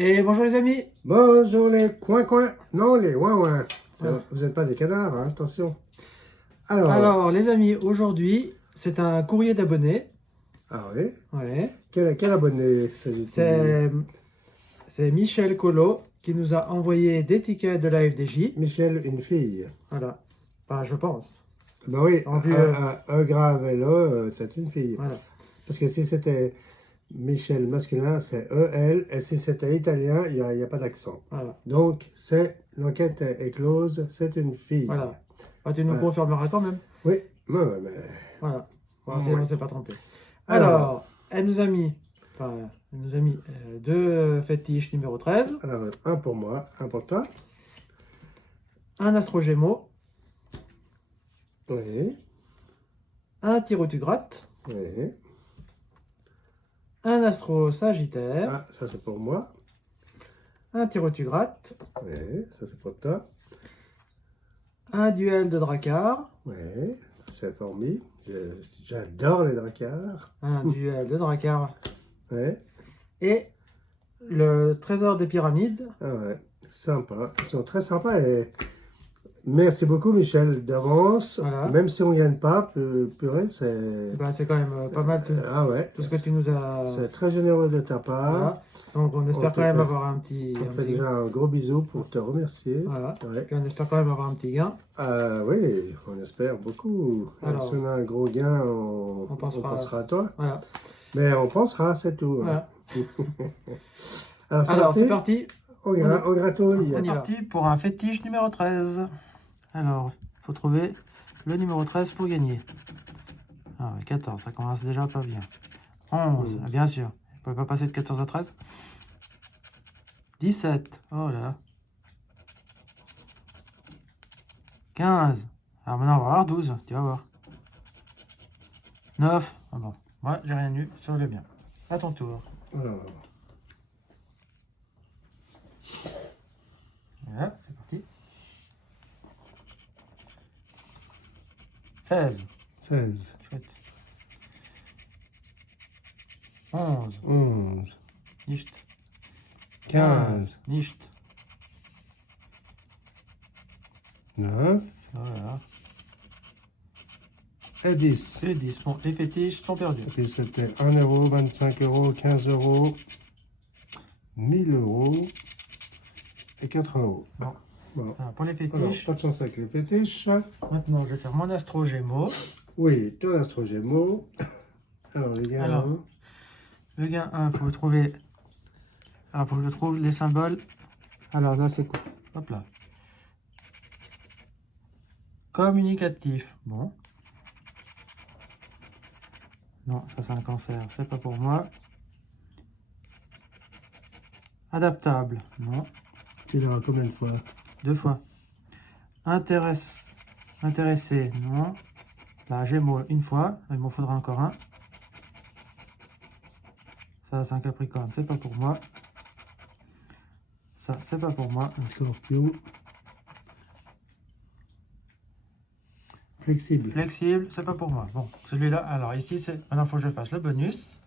Et bonjour les amis. Bonjour les coins-coins. Non, les ouin-ouin. Voilà. Vous n'êtes pas des cadavres, hein, attention. Alors, Alors les amis, aujourd'hui, c'est un courrier d'abonnés. ah oui. Ouais. Quel abonné s'agit-il? C'est Michel Collot qui nous a envoyé des tickets de la FDJ. Michel, une fille. Voilà. Bah, je pense. Ben oui, En vue, un grave et là, c'est une fille. Voilà. Parce que si c'était Michel masculin, c'est EL. Et si c'était italien, il n'y a pas d'accent. Voilà. Donc, l'enquête est close, c'est une fille. Voilà. Ah, tu nous confirmeras quand même. Oui, mais Voilà. Bon, Oui. on ne s'est pas trompé. Alors, elle nous a mis, deux fétiches numéro 13, alors, un pour moi, un pour toi. un astro gémeaux, Oui, un tiro du gratte, oui. un astro sagittaire, Ah, ça c'est pour moi. un tiro du gratte, Oui, ça c'est pour toi. un duel de dracard, Oui, c'est formidable. J'adore les dracars. un duel de dracard Oui, et le trésor des pyramides. ah ouais, sympa. Ils sont très sympas et merci beaucoup Michel d'avance. Voilà. Même si on ne gagne pas, purée, c'est... Bah, c'est quand même pas mal Ah ouais, tout ce que tu nous as... c'est très généreux de ta part. Voilà. Donc on espère quand même avoir un petit... On fait déjà un gros bisou pour te remercier. Voilà. Ouais. Puis on espère quand même avoir un petit gain. Oui, on espère beaucoup. Alors, si on a un gros gain, on pensera à toi. Voilà. Mais on pensera, c'est tout. Voilà. Alors, c'est parti. On gratouille. On est parti pour un fétiche numéro 13. Alors, il faut trouver le numéro 13 pour gagner. Ah, 14, ça commence déjà pas bien. 11, bien sûr. On ne peut pas passer de 14 à 13. 17, oh là. 15. Alors maintenant, on va avoir 12, tu vas voir. 9, ah bon. Moi, j'ai rien eu, ça va bien. À ton tour. Alors, Voilà, c'est parti. 16. 16. Chouette. 11. 11. Nicht. 15. Nicht. 9. Voilà. Et 10. Et 10. Bon, les fétiches sont perdus. Et puis c'était 1 euro, 25 euros, 15 euros, 1000 euros et 4 euros. Bon. Bon. Alors, pour les Alors, fétiches, pas de chance avec les fétiches. maintenant je vais faire mon astro gémeaux. Oui, ton astro gémeaux. Alors, les gars. Alors, le gain 1, il faut trouver. Alors, faut que je trouve les symboles. Alors là, c'est quoi? Hop là. Communicatif. Bon. Non, ça c'est un cancer. C'est pas pour moi. Adaptable. Non. Tu l'auras combien de fois? 2 fois. Intéressé. Non. Là, Gémeaux, 1 fois. Il m'en faudra encore un. Ça, c'est un Capricorne. C'est pas pour moi. Ça, c'est pas pour moi. Un scorpion. Flexible. Flexible, c'est pas pour moi. Bon, celui-là, alors ici, c'est... Maintenant, il faut que je fasse le bonus.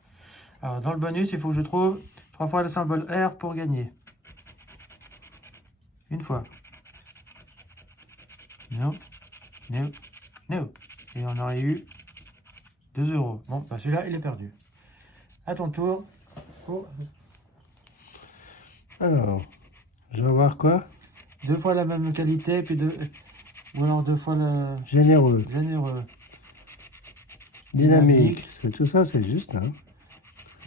Alors, dans le bonus, il faut que je trouve 3 fois le symbole R pour gagner. 1 fois. No. No. No. Et on aurait eu 2 euros. Bon, bah celui-là, il est perdu. À ton tour. Oh. Alors, je vais voir quoi? 2 fois la même qualité, puis 2... Ou alors 2 fois le... Généreux. Généreux. Dynamique. Tout ça, c'est juste, hein?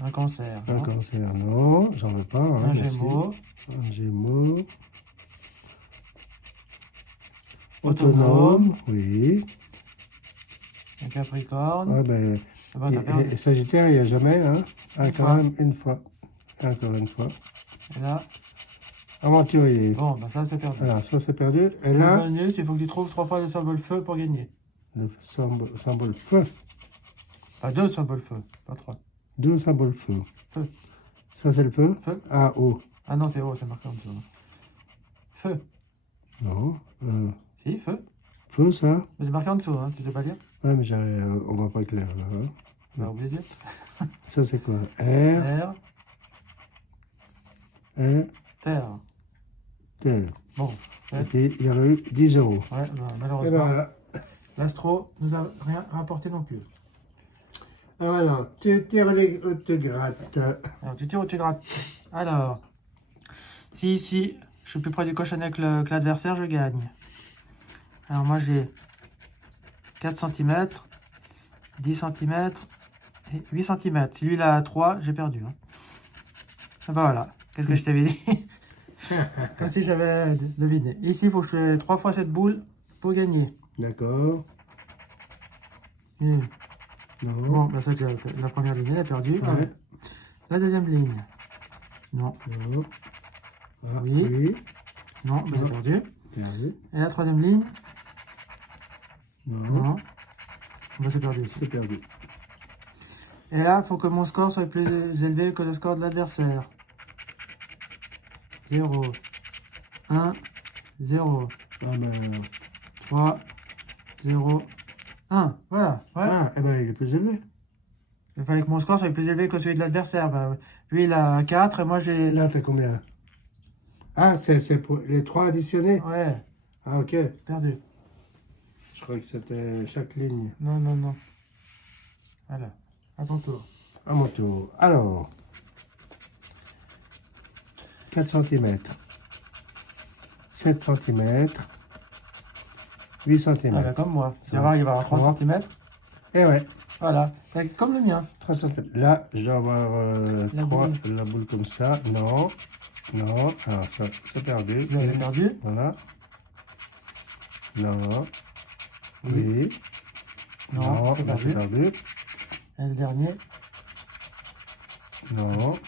Un cancer. Un Non. cancer, non, j'en veux pas. Hein, Un merci. Gémeaux. Un gémeaux. Autonome. Oui. Un Capricorne. Ouais, ben, Ah bah, t'as perdu. et Sagittaire, il n'y a jamais, hein? Une Quand fois. même, une fois. Encore une fois. Et là, Aventurier. bon, bah ça c'est perdu. Voilà, ça c'est perdu. Et Le là, bonus, il faut que tu trouves 3 fois le symbole feu pour gagner. le symbole feu. Pas 2 symboles feu, pas 3. 2 symboles feu. Feu. Ça c'est le feu. Feu. Ah, eau. Ah non, c'est haut, c'est marqué en dessous. Feu. Non. Si, feu. Feu, ça. Mais c'est marqué en dessous, hein, tu sais pas lire. Ouais, mais on voit pas clair, là. Hein. Bah, oublie-y. Ça c'est quoi? R. R. et terre. terre. Bon, Et ouais, puis, il y aurait eu 10 euros. bah, Et ben malheureusement, voilà. l'astro nous a rien rapporté non plus. Alors, voilà, tu tires les tu grattes. Alors, tu tires ou tu grattes? Alors, si ici, je suis plus près du cochonnet que l'adversaire, je gagne. Alors, moi, j'ai 4 cm, 10 cm et 8 cm. Si lui, il a 3, j'ai perdu. Hein. Ah bah voilà, qu'est-ce que je t'avais dit? Comme si j'avais deviné. Ici, il faut que je fasse 3 fois cette boule pour gagner. D'accord. Bon, Non. bah ça, la première ligne, elle a perdu. Ah, Ouais. la deuxième ligne. Non. Non. Ah, Oui. oui. Non, bah, c'est Non. perdu. Perdu. Et la troisième ligne. Non. Non. Bah, c'est perdu aussi. C'est perdu. Et là, il faut que mon score soit plus élevé que le score de l'adversaire. 0, 1, 0, Ah ben. 3, 0, 1. Voilà. Ouais. Ah, eh ben, il est plus élevé. Il fallait que mon score soit plus élevé que celui de l'adversaire. Bah, lui, il a 4 et moi, j'ai... Là, t'as combien? Ah, c'est pour les 3 additionnés? Ouais, Ah, ok. perdu. Je crois que c'était chaque ligne. Non, non, non. Voilà. À ton tour. À mon tour. Alors. 4 cm. 7 cm. 8 cm. Voilà, comme moi. Ça Tu vas voir, il va avoir 3 3. cm. Et ouais. Voilà. C'est comme le mien. 3 cm. Là, je dois avoir La boule. la boule comme ça. Non. Non. Alors, ça, c'est perdu. Je l'avais perdu. Voilà. Non. Oui. Oui. Non, c'est là, c'est perdu. perdu. Et le dernier. Non.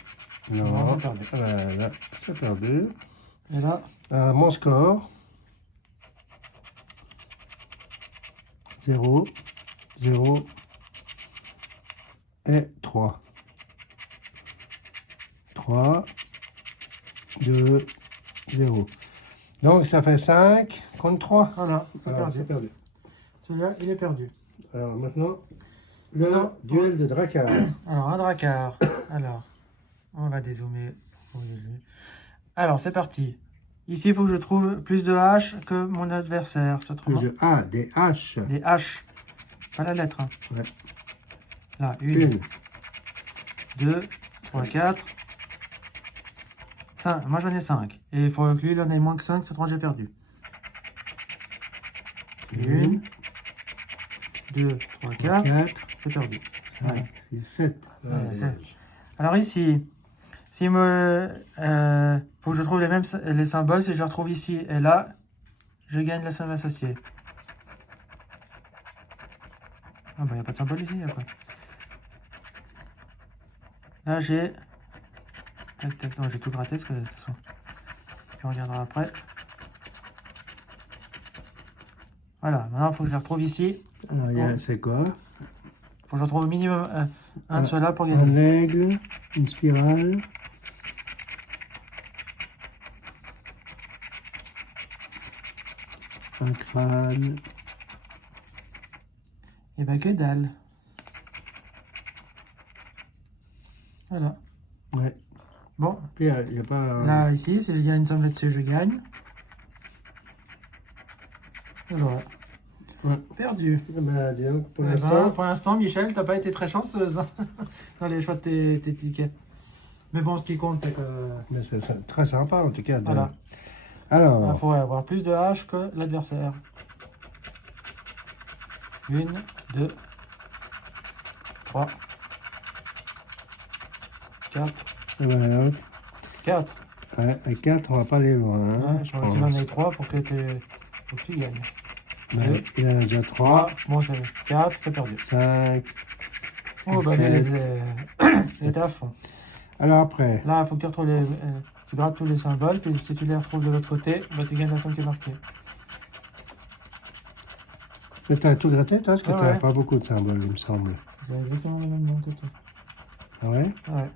Non, Non. c'est perdu. Voilà, c'est perdu. Et là, Mon score. 0, 0 et 3. 3, 2, 0. Donc, ça fait 5 contre 3. voilà, c'est Alors, perdu. c'est perdu. Celui-là, il est perdu. Alors, maintenant, le Non. duel de dracard. Alors, un dracard. Alors, on va dézoomer. pour y aller. Alors, c'est parti. Ici, il faut que je trouve plus de H que mon adversaire. C'est Plus de A, des H. des H. Pas la lettre. Hein. Ouais. Là, 1, Une. 2, 3, 4. 5. Moi, j'en ai 5. Et il faut que lui, il en ait moins que 5, c'est trop j'ai perdu. 1, 2, 3, 4. 4, C'est perdu. 5, 6, 7. Ouais, alors ici, si me, faut que je trouve les symboles, si je les retrouve ici et là, je gagne la somme associée. Ah bah il n'y a pas de symbole ici après. Là j'ai... Tac tac, non j'ai tout gratté parce que de toute façon, tu regarderas après. Voilà, maintenant il faut que je les retrouve ici. Alors, c'est quoi? Faut que je retrouve au minimum un de ceux-là pour Un gagner. aigle, une spirale. Un crâne. Et bah que dalle. Voilà. Ouais. Bon, Puis, il n'y a pas... là ici, s'il y a une somme là-dessus, je gagne. Et voilà. Ouais. Perdu. Eh ben, dis donc, pour Eh ben, l'instant... pour l'instant, Michel, t'as pas été très chanceuse hein, dans les choix de tes tickets. Mais bon, ce qui compte, c'est que... Mais c'est très sympa, en tout cas. Voilà. Il Alors, faut avoir plus de H que l'adversaire. 1, 2, 3, 4, eh ben, donc, 4. ouais, à 4, on va pas aller loin. Hein, Je crois qu'il en ait 3 pour que tu gagnes. Ouais, il en a déjà 3, 3, bon, c'est 4, c'est perdu. 5. Oh, bah, Sept. il était à fond. Alors après, Là, il faut que tu retrouves tu grattes tous les symboles, puis si tu les retrouves de l'autre côté, bah, tu gagnes la somme qui est marquée. mais t'as tout gratté, toi, parce que Ouais, t'as ouais. pas beaucoup de symboles, il me semble. C'est exactement le même nom que toi. Ah ouais? Ouais.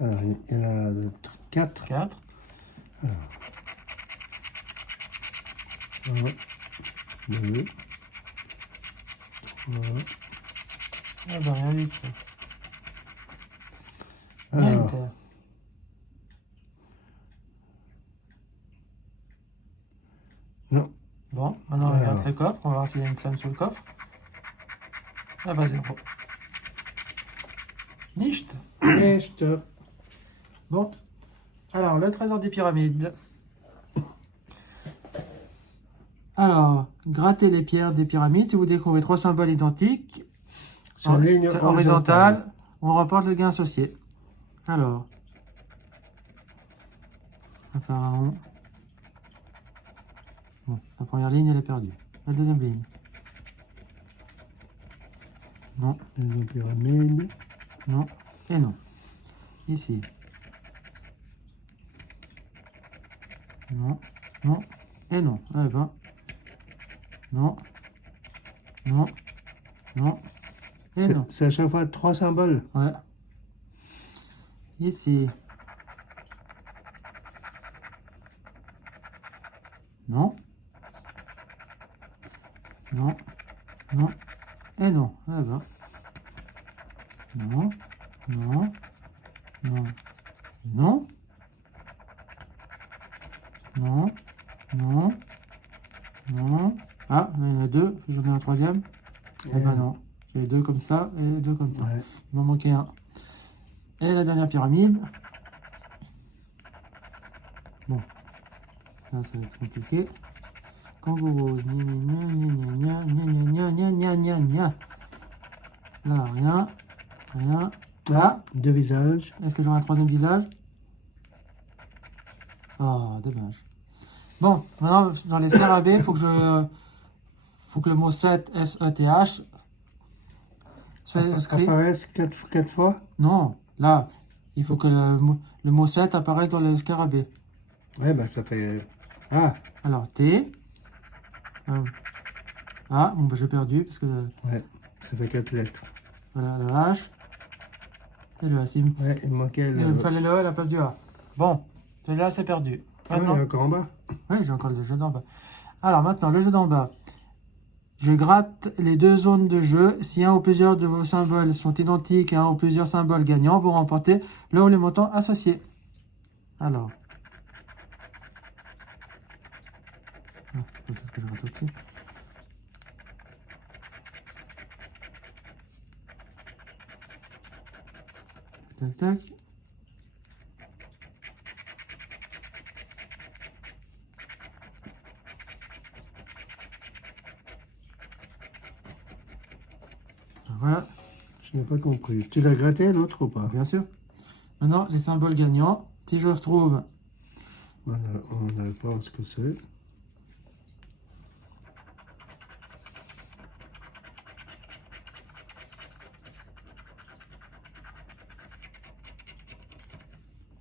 Alors, il y en a 4. 4. 1, 2, 3. Ah bah rien du tout. Alors, Niente. Non. Bon, maintenant on Alors. regarde le coffre, on va voir s'il y a une somme sur le coffre. Ah bah 0. Nicht. Nicht. Bon, alors le trésor des pyramides. Alors, grattez les pierres des pyramides. Si vous découvrez 3 symboles identiques, Sur ligne horizontale, on remporte le gain associé. Alors, apparemment, bon, la première ligne elle est perdue. La deuxième ligne. Non, Deuxième pyramide. non, et non. Ici. Non, non, et non. Eh ben, non, non, non, et non. C'est à chaque fois 3 symboles. Ouais. Ici. Non. Non. Non. Et non. Eh ben. Non. Non. Non. Non. Non. Non. Non. Ah, il y en a 2. J'en ai un troisième. Eh ben non. J'ai 2 comme ça et 2 comme ça. Ouais. Il m'en manquait un. Et la dernière pyramide. Bon. Là, ça va être compliqué. Kangourou. Gna, gna, gna, gna, gna, gna, gna, gna, gna. Là, rien. Rien. Là. 2 visages. Est-ce que j'aurai un troisième visage? Oh, dommage. Bon, maintenant, dans les scarabées, il faut que le mot 7, S-E-T-H, soit inscrit. Apparaissent 4 fois. Non, là, il faut que le mot 7 apparaisse dans les scarabées. Ouais, bah ça fait... Ah, Alors, T. Ah, bon, bah, j'ai perdu parce que ouais, ça fait 4 lettres. voilà, le H. Et le S. Ouais, il manquait Il le... me fallait le E à la place du A. Bon, celui-là, c'est perdu. Ah, il y Maintenant, a encore en bas. oui, j'ai encore le jeu d'en bas. Alors, maintenant, le jeu d'en bas. Je gratte les 2 zones de jeu. Si un ou plusieurs de vos symboles sont identiques et un ou plusieurs symboles gagnants, vous remportez le ou les montants associés. Alors. Ah, peut-être que je gratte au-dessus. Tac, tac. Voilà, Je n'ai pas compris. Tu l'as gratté l'autre ou pas? bien sûr. Maintenant, les symboles gagnants. Si je retrouve On n'a pas ce que c'est.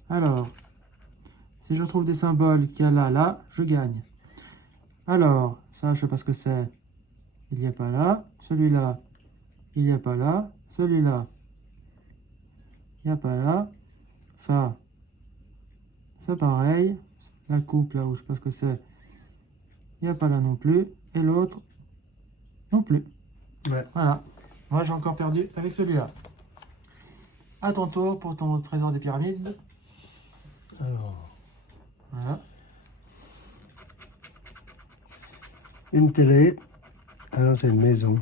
Alors, si je trouve des symboles qu'il y a là, là, je gagne. Alors, ça, je sais pas ce que c'est. Il n'y a pas là. Celui-là, il n'y a pas là. Celui-là, il n'y a pas là. Ça, c'est pareil. La coupe, là où je sais pas ce que c'est, il n'y a pas là non plus. Et l'autre, non plus. Ouais. Voilà. Moi, j'ai encore perdu avec celui-là. À ton tour pour ton trésor des pyramides. Alors, Voilà. une télé. Alors, c'est une maison.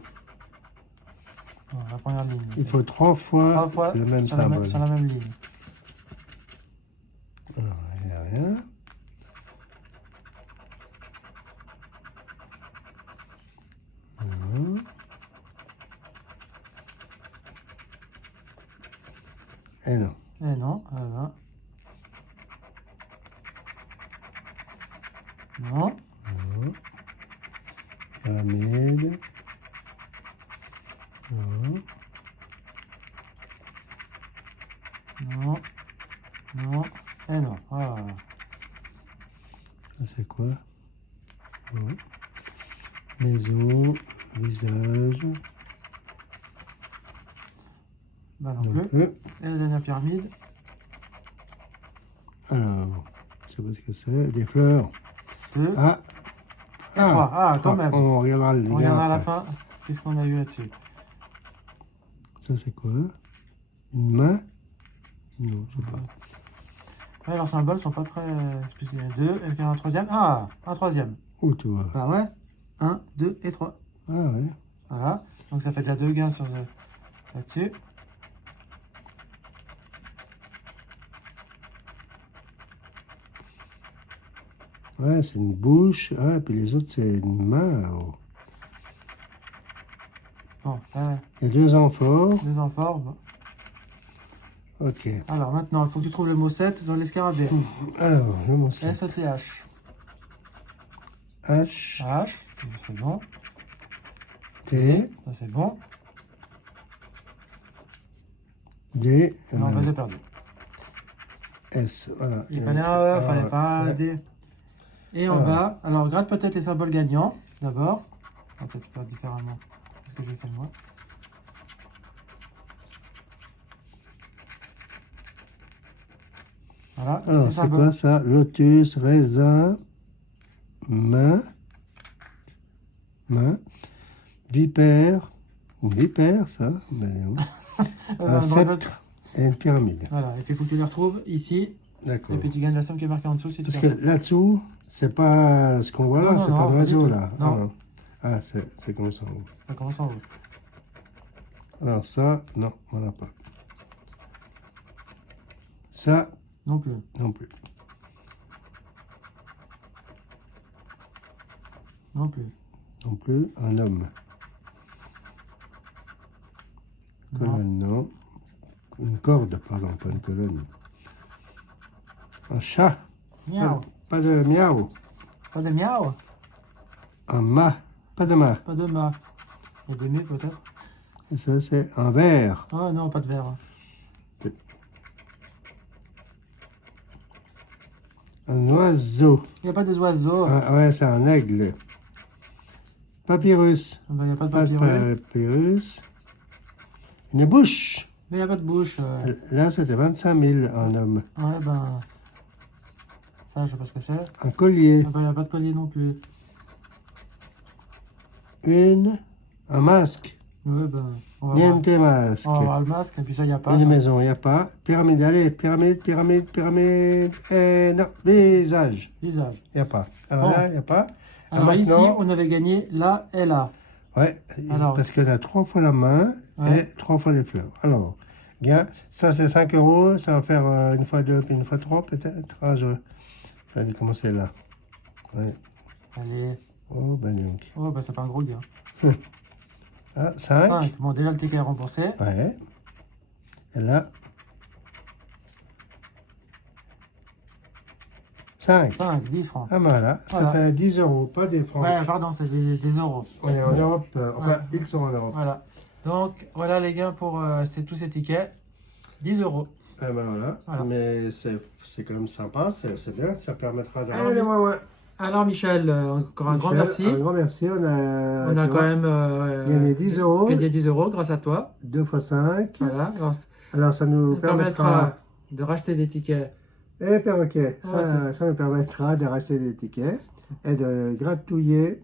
Bon, la première ligne. Il faut 3 fois, 3 fois le même sur la symbole. sur la même ligne. Alors, il n'y a rien. Voilà. Et non. Et non, voilà. Non. Voilà. Pyramide. Voilà. Non. Non. Et non. Voilà. Ça, c'est quoi? Voilà. Maison, visage. Bah non Non plus. plus. Et la dernière pyramide. Alors, je sais pas ce que c'est. Des fleurs. 2. Ah! Et 3. Ah, quand même. On regardera le On lien regardera à la après. fin. Qu'est-ce qu'on a eu là-dessus? Ça, c'est quoi? Une main? Non, je sais pas. Ouais, leurs symboles sont pas très... Puisqu'il y a 2. Est-ce qu'il y en a un troisième? Ah, un troisième. Où tu vois? Bah ouais. 1, 2 et 3. Ah ouais. Voilà. Donc ça fait déjà 2 gains sur là-dessus. Ouais, c'est une bouche. Ah, puis les autres, c'est une main. Oh. Bon, là, Il y a 2 amphores. 2 amphores. Bon. Ok. Alors maintenant, il faut que tu trouves le mot 7 dans les scarabées. Alors, le mot 7. S-E-T-H. H, H, c'est bon. T, Ça c'est bon. D, et Non, bah, j'ai maintenant perdu. S. Voilà. Il fallait un E, il fallait pas un ouais. D. Et en Ah. bas, alors gratte peut-être les symboles gagnants d'abord. On va peut-être faire différemment ce que j'ai fait moi. Voilà. Alors, ces c'est symboles. quoi ça? Lotus, raisin, main, vipère, ou vipère, ça, ben, un sceptre et une pyramide. Voilà, et puis il faut que tu les retrouves ici. D'accord. Et puis tu gagnes la somme qui est marquée en dessous si tu Parce les que retrouves. là-dessous, c'est pas ce qu'on voit là, Non, non, c'est non, pas un pas du oiseau tout. là. Non. Ah, c'est comme ça. Ça commence en rouge. Alors ça, non, on n'a pas. Ça, Non plus. non plus. Non plus. Non plus, un homme. Non. Colonne, non. Une corde, pardon, pas une colonne. Un chat. Miaou. Pas de miaou. Pas de miaou. Un mât. Pas de mât. Pas de mât. Et des mets peut-être. Et ça, c'est un verre. Ah non, pas de verre. Un oiseau. Il n'y a pas des oiseaux. Ouais, c'est un aigle. Papyrus. Il n'y a pas de Pas de papyrus. papyrus. Une bouche. Mais il n'y a pas de bouche. Là, c'était 25 000 un homme. Ouais, ben. Ça, je sais pas ce que c'est. Un collier. Ah ben, il n'y a pas de collier non plus. Un masque. Ouais, ben. On va voir. Niente masque. On va voir le masque, et puis ça, il n'y a pas. Une ça. maison, il n'y a pas. Pyramide, allez, pyramide. Et non, visage. Visage. Il n'y a pas. Alors Bon. là, il n'y a pas. Alors ici, maintenant, on avait gagné là et là. ouais, Alors. parce qu'il a 3 fois la main Ouais. et 3 fois les fleurs. Alors, bien, ça c'est 5 euros, ça va faire une fois 2 puis une fois 3 peut-être. Ah, je vais commencer là. Ouais. Allez. Oh, ben donc. Oh, ben c'est pas un gros gain. Ah, 5. 5. Bon, déjà le ticket est remboursé. Ouais. Et là, 5. 5, 10 francs. Ah, voilà, ça Voilà. fait 10 euros, pas des francs. Ouais, pardon, c'est des euros. On est en Europe, enfin, Ouais. ils sont en Europe. Voilà. Donc, voilà les gains pour tous ces tickets. 10 euros. Eh ben voilà. Voilà. Mais c'est quand même sympa, c'est bien, ça permettra de... Allez, Alors, Michel, encore un grand merci. Un grand merci, on a On a tu quand vois, même gagné 10 euros. gagné 10 euros grâce à toi. 2 fois 5. Voilà. Alors, Alors ça nous ça permettra... permettra de racheter des tickets. Et perroquet, Ouais, ça nous permettra de racheter des tickets et de gratouiller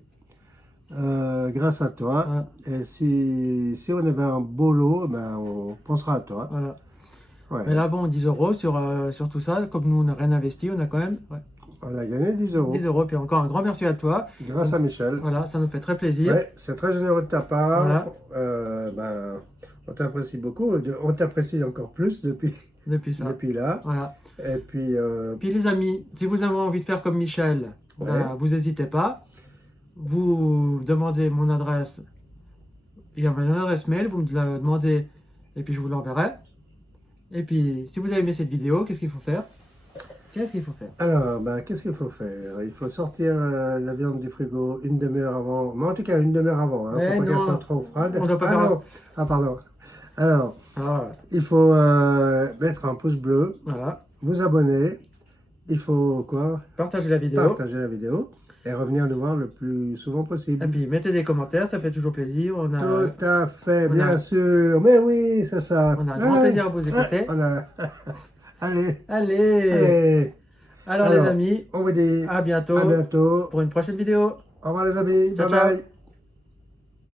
grâce à toi. Ouais, Et si on avait un beau lot, ben, on pensera à toi. voilà. Ouais. Mais là, bon, 10 euros sur tout ça. Comme nous, on n'a rien investi, on a quand même On a gagné 10 euros 10 euros. Puis encore un grand merci à toi. grâce à Michel. Voilà, ça nous fait très plaisir. Ouais, c'est très généreux de ta part. Voilà. Ben, on t'apprécie beaucoup. On t'apprécie encore plus Depuis ça. depuis là. Voilà. Et puis, Puis les amis, si vous avez envie de faire comme Michel, Ouais. vous n'hésitez pas. Vous demandez mon adresse. Il y a mon adresse mail, vous me la demandez et puis je vous l'enverrai. Et puis si vous avez aimé cette vidéo, qu'est-ce qu'il faut faire? Qu'est-ce qu'il faut faire? alors, ben, qu'est-ce qu'il faut faire? Il faut sortir la viande du frigo une demi-heure avant. Mais en tout cas, une demi-heure avant. Hein. Mais Faut pas non. qu'elle soit trop froide. On doit pas ah, faire non. Ah, pardon. Alors, Ah, il faut mettre un pouce bleu, voilà. vous abonner. Il faut quoi? Partagez la vidéo. Partager la vidéo et revenir nous voir le plus souvent possible. Et puis mettez des commentaires, ça fait toujours plaisir. On a Tout à fait, on bien a- sûr. Mais oui, c'est ça. un grand plaisir à vous écouter. On a... Allez, Allez. allez. Alors les Alors, amis, on vous dit à bientôt à bientôt. pour une prochaine vidéo. Au revoir les amis. Ciao, Bye ciao. bye.